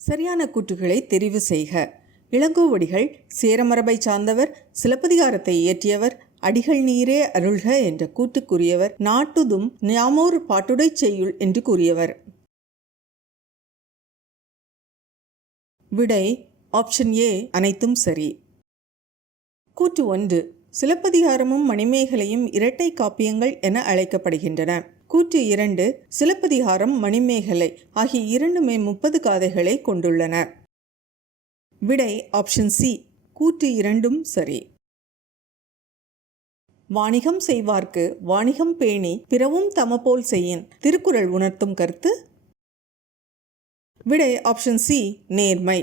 சரியான கூற்றுகளை தெரிவு செய்க. இளங்கோவடிகள் சேரமரபை சார்ந்தவர், சிலப்பதிகாரத்தை இயற்றியவர், அடிகள் நீரே அருள்க என்ற கூட்டு கூறியவர், நாட்டுதும் ஞாமோர் பாட்டுடை செய்யுள் என்று கூறியவர். விடை ஆப்ஷன் ஏ அனைத்தும் சரி. கூற்று 1. சிலப்பதிகாரமும் மணிமேகலையும் இரட்டை காப்பியங்கள் என அழைக்கப்படுகின்றன. கூற்று 2. சிலப்பதிகாரம், மணிமேகலை ஆகிய இரண்டுமே 30 காதைகளை கொண்டுள்ளன. விடை ஆப்ஷன் சி. கூற்று 2ம் சரி. வாணிகம் செய்வார்க்கு வாணிகம் பேணி பிறவும் தமபோல் செய்யின் திருக்குறள் உணர்த்தும் கருத்து. விடை ஆப்ஷன் சி. நேர்மை.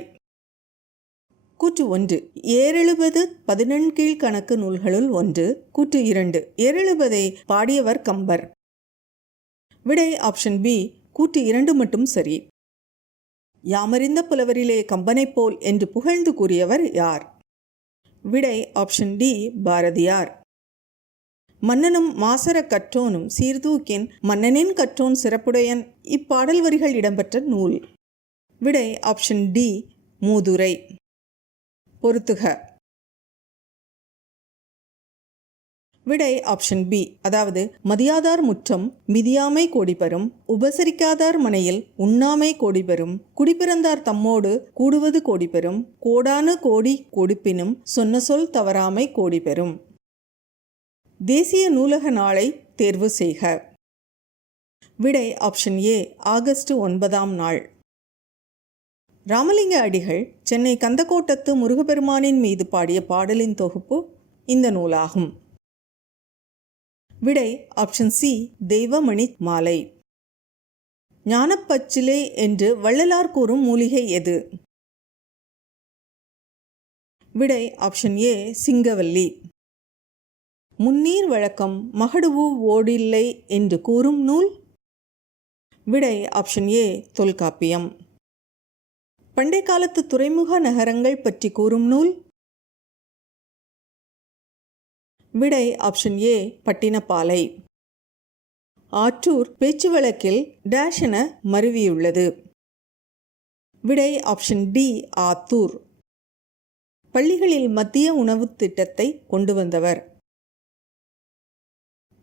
கூற்று 1. ஏறெழுபது 11 கீழ்கணக்கு நூல்களுள் ஒன்று. கூற்று 2. ஏறெழுபதை பாடியவர் கம்பர். விடை ஆப்ஷன் பி. கூற்று 2 மட்டும் சரி. யாமறிந்த புலவரிலே கம்பனைப் போல் என்று புகழ்ந்து கூறியவர் யார்? விடை ஆப்ஷன் டி. பாரதியார். மன்னனும் மாசற கற்றோனும் சீர்தூக்கின் மன்னனின் கற்றோன் சிறப்புடையன் இப்பாடல் வரிகள் இடம்பெற்ற நூல். விடை ஆப்ஷன் டி. மூதுரை. பொறுத்துக. விடை ஆப்ஷன் பி. அதாவது மதியாதார் முற்றம் மிதியாமை கோடிபெறும், உபசரிக்காதார் மனையில் உண்ணாமை கோடிபெறும், குடிப்பிறந்தார் தம்மோடு கூடுவது கோடிபெறும், கோடானு கோடி கொடுப்பினும் சொன்ன சொல் தவறாமை கோடிபெறும். தேசிய நூலக நாளை தேர்வு செய்க. விடை ஆப்ஷன் ஏ. ஆகஸ்ட் 9ஆம் நாள். ராமலிங்க அடிகள் சென்னை கந்தக்கோட்டத்து முருகப்பெருமானின் மீது பாடிய பாடலின் தொகுப்பு இந்த நூலாகும். விடை ஆப்ஷன் சி. தெய்வமணி மாலை. ஞானப்பச்சிலை என்று வள்ளலார் கூறும் மூலிகை எது? விடை ஆப்ஷன் ஏ. சிங்கவல்லி. முன்னீர் வழக்கம் மகடுவு ஓடில்லை என்று கூறும் நூல். விடை ஆப்ஷன் ஏ. தொல்காப்பியம். பண்டை காலத்து துறைமுக நகரங்கள் பற்றி கூறும் நூல். விடை ஆப்ஷன் ஏ. பட்டினப்பாலை. ஆற்றூர் பேச்சு வழக்கில் டேஷ் என மருவியுள்ளது. விடை ஆப்ஷன் டி. ஆத்தூர். பள்ளிகளில் மத்திய உணவு திட்டத்தை கொண்டு வந்தவர்.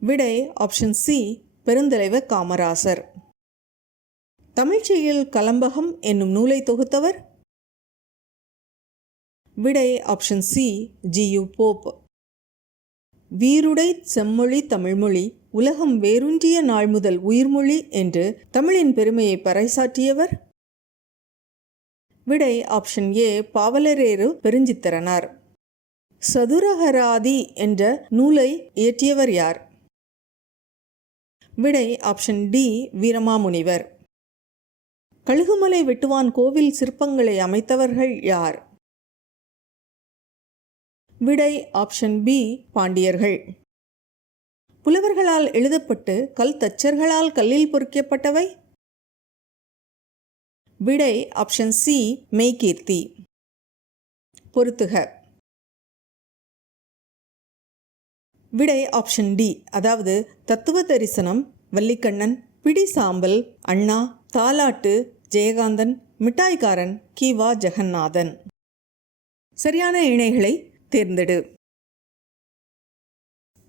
விடை ஆப்ஷன் சி. பெருந்தலைவர் காமராசர். தமிழ்ச்செய்யுள் கலம்பகம் என்னும் நூலை தொகுத்தவர். விடை ஆப்ஷன் சி. ஜி.யு. போப். வீருடை செம்மொழி தமிழ்மொழி உலகம் வேரூன்றிய நாள் முதல் உயிர்மொழி என்று தமிழின் பெருமையை பறைசாற்றியவர். விடை ஆப்ஷன் ஏ. பாவலரேறு பெருஞ்சித்திரனார். சதுரஹராதி என்ற நூலை இயற்றியவர் யார்? விடை ஆப்ஷன் டி. வீரமாமுனிவர். கழுகுமலை வெட்டுவான் கோவில் சிற்பங்களை அமைத்தவர்கள் யார்? விடை ஆப்ஷன் பி. பாண்டியர்கள். புலவர்களால் எழுதப்பட்டு கல் தச்சர்களால் கல்லில் பொறிக்கப்பட்டவை. விடை ஆப்ஷன் சி. மெய்கீர்த்தி. பொறுத்துக. விடை ஆப்ஷன் டி. அதாவது தத்துவ தரிசனம், வள்ளிக்கண்ணன், பிடி சாம்பல், அண்ணா, தாலாட்டு, ஜெயகாந்தன், மிட்டாய்காரன், கி.வா. ஜெகநாதன். சரியான இணைகளை தேர்ந்தெடு.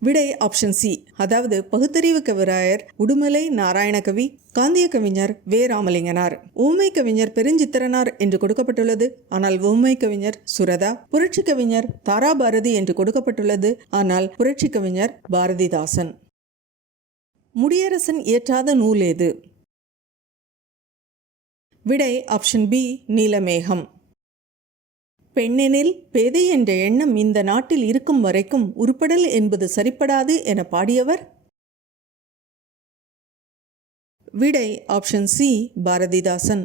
விடை ஆப்ஷன் சி. அதாவது பகுத்தறிவு கவிராயர் உடுமலை நாராயணகவி, காந்திய கவிஞர் வே. ராமலிங்கனார். ஊமை கவிஞர் பெருஞ்சித்திரனார் என்று கொடுக்கப்பட்டுள்ளது, ஆனால் ஊமை கவிஞர் சுரதா. புரட்சி கவிஞர் தாராபாரதி என்று கொடுக்கப்பட்டுள்ளது, ஆனால் புரட்சி கவிஞர் பாரதிதாசன். முடியரசன் இயற்றாத நூல் ஏது? விடை ஆப்ஷன் பி. நீலமேகம். பெண்ணெனில் பேதை என்ற எண்ணம் இந்த நாட்டில் இருக்கும் வரைக்கும் உருப்படல் என்பது சரிப்படாது என பாடியவர். விடை ஆப்ஷன் சி. பாரதிதாசன்.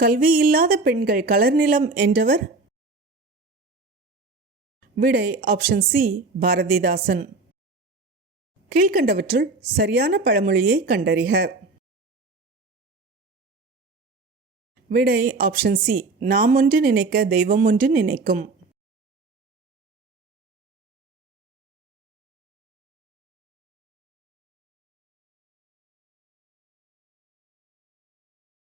கல்வி இல்லாத பெண்கள் கலர் நிலம் என்றவர். விடை ஆப்ஷன் சி. பாரதிதாசன். கீழ்கண்டவற்றுள் சரியான பழமொழியை கண்டறிக. விடை ஆப்ஷன் சி. நாம் ஒன்று நினைக்க தெய்வம் ஒன்று நினைக்கும்.